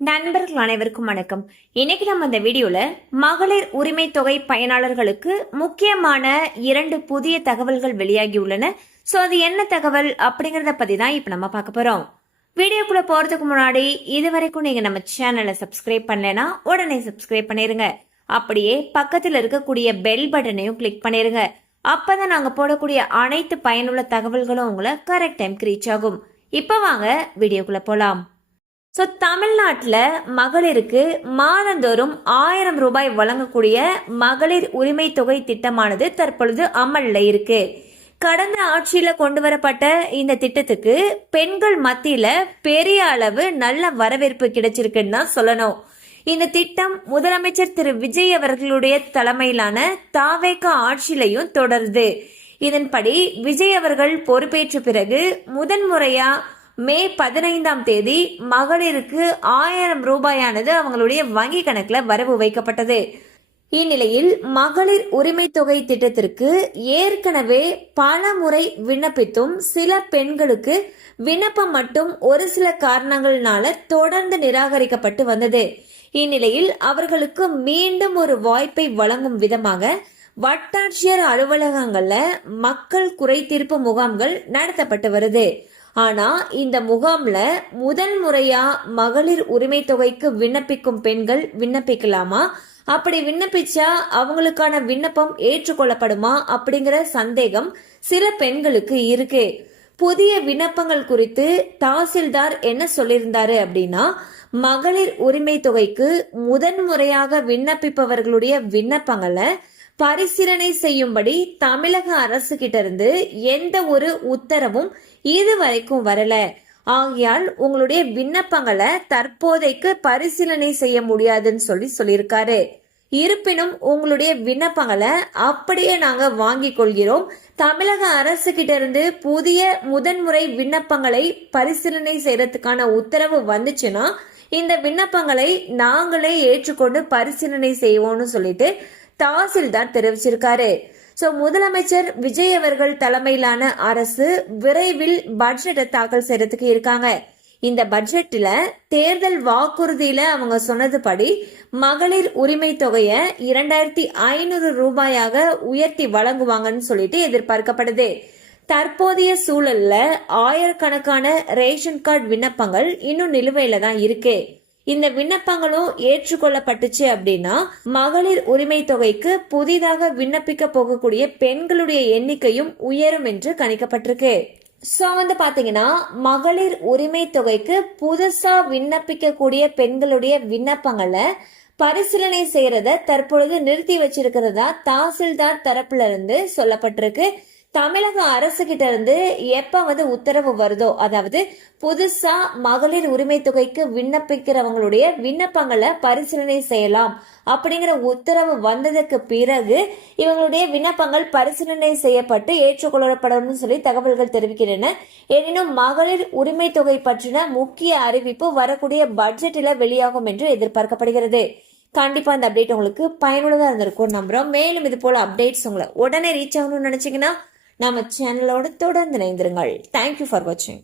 நண்பர்கள் அனைவருக்கும் வணக்கம். இன்னைக்கு நம்ம இந்த வீடியோல மகளிர் உரிமை தொகை பயனாளர்களுக்கு முக்கியமான 2 புதிய தகவல்கள் வெளியாகி உள்ளன. சோ அது என்ன தகவல் அப்படிங்கறத பத்தி தான் இப்ப நம்ம பார்க்க போறோம். வீடியோக்குள்ள போறதுக்கு முன்னாடி இதுவரைக்கும் நீங்க நம்ம சேனலை சப்ஸ்கிரைப் பண்ணலனா உடனே சப்ஸ்கிரைப் பண்ணிருங்க. அப்படியே பக்கத்துல இருக்கக்கூடிய பெல் பட்டனையும் கிளிக் பண்ணிருங்க. அப்பதான் நாங்க போடக்கூடிய அனைத்து பயனுள்ள தகவல்களும் உங்களை கரெக்ட் டைம்க்கு ரீச் ஆகும். இப்ப வாங்க வீடியோக்குள்ள போலாம். தமிழ்நாட்டில் மகளிருக்கு மாதந்தோறும் 1000 ரூபாய் வழங்கக்கூடிய மகளிர் உரிமை தொகை திட்டமானது தற்பொழுது அமல்ல இருக்கு. கடந்த ஆட்சியில கொண்டு வரப்பட்ட இந்த திட்டத்துக்கு பெண்கள் மத்தியில பெரிய அளவு நல்ல வரவேற்பு கிடைச்சிருக்குன்னு தான் சொல்லணும். இந்த திட்டம் முதலமைச்சர் திரு விஜய் அவர்களுடைய தலைமையிலான தாவேக ஆட்சியிலையும் தொடருது. இதன்படி விஜய் அவர்கள் பொறுப்பேற்ற பிறகு முதன்முறையா மே 15ஆம் தேதி மகளிருக்கு 1000 ரூபாயானது அவங்களுடைய வங்கி கணக்குல வரவு வைக்கப்பட்டது. இந்நிலையில் மகளிர் உரிமை தொகை திட்டத்திற்கு ஏற்கனவே பல முறை விண்ணப்பித்தும் சில பெண்களுக்கு விண்ணப்பம் மட்டும் ஒரு சில காரணங்கள்னால தொடர்ந்து நிராகரிக்கப்பட்டு வந்தது. இந்நிலையில் அவர்களுக்கு மீண்டும் ஒரு வாய்ப்பை வழங்கும் விதமாக வட்டாட்சியர் அலுவலகங்கள்ல மக்கள் குறை தீர்ப்பு முகாம்கள் நடத்தப்பட்டு வருது. ஆனா இந்த முகாம்ல முதல் முறையா மகளிர் உரிமை தொகைக்கு விண்ணப்பிக்கும் பெண்கள் விண்ணப்பிக்கலாமா, அப்படி விண்ணப்பிச்சா அவங்களுக்கான விண்ணப்பம் ஏற்றுக்கொள்ளப்படுமா அப்படிங்கிற சந்தேகம் சில பெண்களுக்கு இருக்கு. புதிய விண்ணப்பங்கள் குறித்து தாசில்தார் என்ன சொல்லியிருந்தாரு அப்படின்னா, மகளிர் உரிமை தொகைக்கு முதன்முறையாக விண்ணப்பிப்பவர்களுடைய விண்ணப்பங்களை பரிசீலனை செய்யும்படி தமிழக அரசு கிட்ட இருந்து எந்த ஒரு உத்தரவும் இதுவரைக்கும் வரல. ஆகையால் உங்களுடைய விண்ணப்பங்களை தற்போதைக்கு பரிசீலனை செய்ய முடியாதுன்னு சொல்லியிருக்காரு. இருப்பினும் உங்களுடைய விண்ணப்பங்களை அப்படியே நாங்க வாங்கிக் கொள்கிறோம். தமிழக அரசு கிட்ட இருந்து புதிய முதன்முறை விண்ணப்பங்களை பரிசீலனை செய்யறதுக்கான உத்தரவு வந்துச்சுன்னா இந்த விண்ணப்பங்களை நாங்களே ஏற்றுக்கொண்டு பரிசீலனை செய்வோம்னு சொல்லிட்டு தாசில்தார் தெரிவிச்சிருக்காரு. முதலமைச்சர் விஜய் அவர்கள் தலைமையிலான அரசு விரைவில் பட்ஜெட்டை தாக்கல் செய்யறதுக்கு இருக்காங்க. இந்த பட்ஜெட்ல தேர்தல் வாக்குறுதியில அவங்க சொன்னதுபடி மகளிர் உரிமை தொகையை 2500 ரூபாயாக உயர்த்தி வழங்குவாங்கன்னு சொல்லிட்டு எதிர்பார்க்கப்படுது. தற்போதைய சூழல்ல ஆயிரக்கணக்கான ரேஷன் கார்டு விண்ணப்பங்கள் இன்னும் நிலுவையில தான் இருக்கு. இந்த விண்ணப்பங்களும் ஏற்றுக்கொள்ளப்பட்டுச்சு அப்படின்னா மகளிர் உரிமை தொகைக்கு புதிதாக விண்ணப்பிக்க போகக்கூடிய பெண்களுடைய எண்ணிக்கையும் உயரும் என்று கணிக்கப்பட்டிருக்கு. பாத்தீங்கன்னா மகளிர் உரிமை தொகைக்கு புதுசா விண்ணப்பிக்க கூடிய பெண்களுடைய விண்ணப்பங்களை பரிசீலனை செய்யறத தற்பொழுது நிறுத்தி வச்சிருக்கிறதா தாசில்தார் தரப்புல இருந்து சொல்லப்பட்டிருக்கு. தமிழக அரசு கிட்ட இருந்து எப்ப உத்தரவு வருதோ, அதாவது புதுசா மகளிர் உரிமை தொகைக்கு விண்ணப்பிக்கிறவங்களுடைய விண்ணப்பங்களை பரிசீலனை செய்யலாம் அப்படிங்கிற உத்தரவு வந்ததுக்கு பிறகு இவங்களுடைய விண்ணப்பங்கள் பரிசீலனை செய்யப்பட்டு ஏற்றுக்கொள்ளப்படும் சொல்லி தகவல்கள் தெரிவிக்கின்றன. எனினும் மகளிர் உரிமை தொகை பற்றின முக்கிய அறிவிப்பு வரக்கூடிய பட்ஜெட்டில் வெளியாகும் என்று எதிர்பார்க்கப்படுகிறது. கண்டிப்பா இந்த அப்டேட் உங்களுக்கு பயனுள்ளதா இருந்திருக்கும் நம்புறோம். மேலும் இது போல அப்டேட்ஸ் உங்களை உடனே ரீச் ஆகணும்னு நினைச்சீங்கன்னா நம்ம சேனலோட தொடர்ந்து இணைந்திருங்கள். தேங்க்யூ ஃபார் வாட்சிங்.